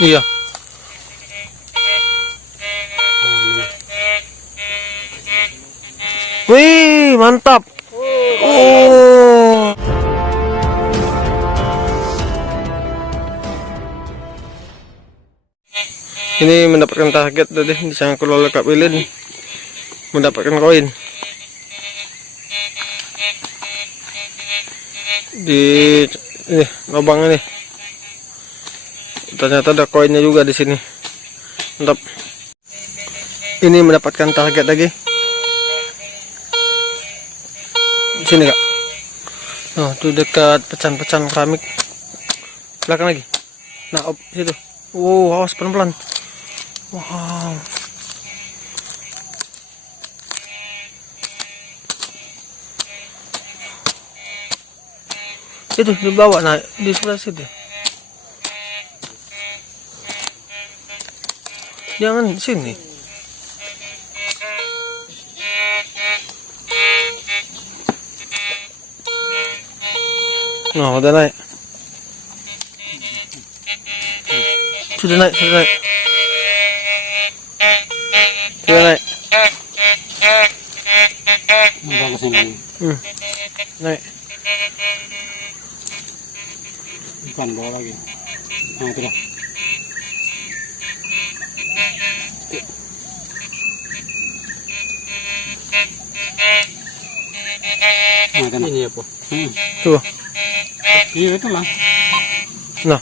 Iya. Wih, mantap. Oh. Ini mendapatkan target tadi di sana kelola Kak Wilin, mendapatkan koin di lubang ini. Ternyata ada koinnya juga di sini. Mantap. Ini mendapatkan target lagi. Di sini Kak. Oh, tuh dekat pecahan-pecahan keramik. Belakang lagi. Nah, situ. Wow, awas pelan-pelan. Wow. Itu dibawa naik di sebelah situ. Jangan sini. Nah, udah naik. Sudah naik, sudah naik. Sudah naik. Naik. Ikan bawa lagi. Nah, itu dah. Nah, ini apa? Tuh. Iya, itu lah. Nah.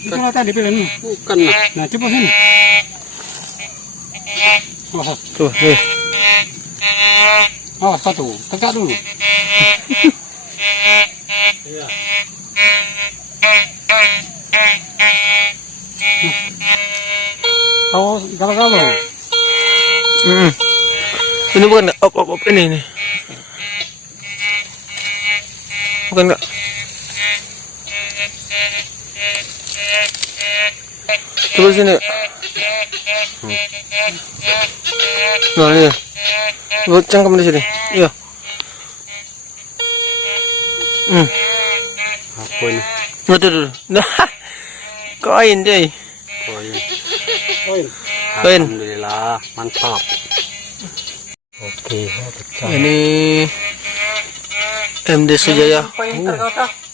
Itu lah tadi pilih. Bukan lah. Nah, coba sini. Oh, Tuh, nih. oh satu. Tegak dulu. Oh, galau-galau. Ini bukan op ini. Bukan Kak. Coba sini. Nah, ini. Buat cangkem di sini. Iya. Apa ini? Betul. Nah. Koin, deh. Koin. Koin. Alhamdulillah, mantap. Oke, Ini MD Sujaya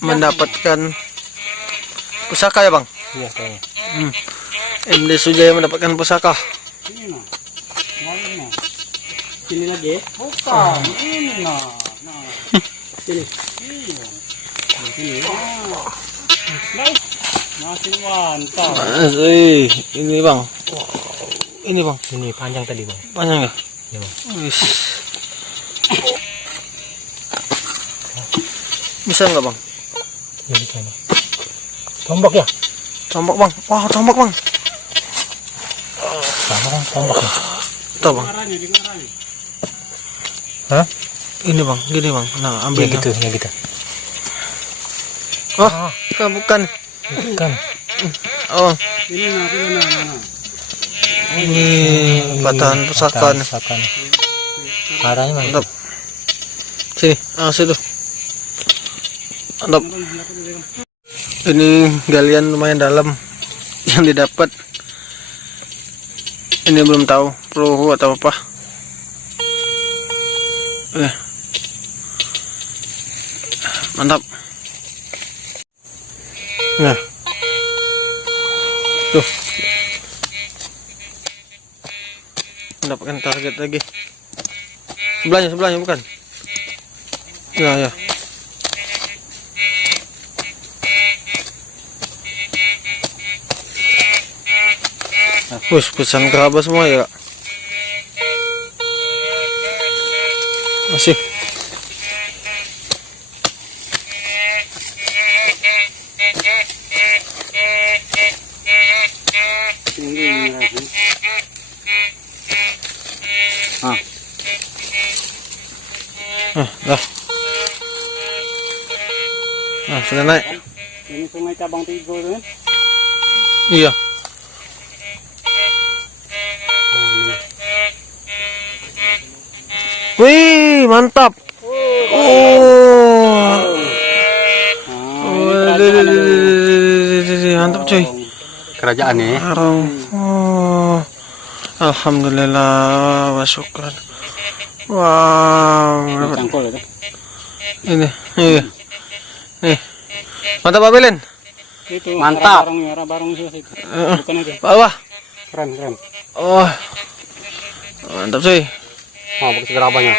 mendapatkan pusaka ya Bang? Iya, saya. MD Sujaya mendapatkan pusaka. Ini nah. Sini lagi. Bukan, ini nah. Sini. Iya. Sini. Masih mantap. Masih. Ini Bang. Ini Bang. Ini panjang tadi, Bang. Panjang ya? Iya, Bang. Wis. Bisa nggak Bang? Ya bisa, Bang. Tombak ya? Tombak Bang. Wah, tombak Bang. Sama kan tombak ya? Tuh Bang. Hah? Ini Bang, gini Bang. Nah, ambil Ya gitu, ya gitu. Oh, bukan. Bukan. Oh, Ini nah. ini patahan pusaka nih. Parahnya Mantap. Sini, situ. Mantap. Ini galian lumayan dalam yang didapat. Ini belum tahu peluru atau apa. Mantap. Nah. Tuh. Mendapatkan target lagi. Sebelahnya bukan. Ya. Pesan kerabat semua ya Kak. Masih. Dah. Nah, sudah naik. Ini sungai cabang 3 kan? Iya. Wih, mantap. Oh. mantap cuy. Kerajaan nih. Arong. Oh. Alhamdulillah wa syukran. Wow. dapat. Cangkul itu. Ini. Iya. Nih. Mantap Pak Bilin. Itu. Mantap. Barang sih itu. Bukan itu. Bawah. Keren. Oh. Mantap cuy. Oh, bagus gerabahnya.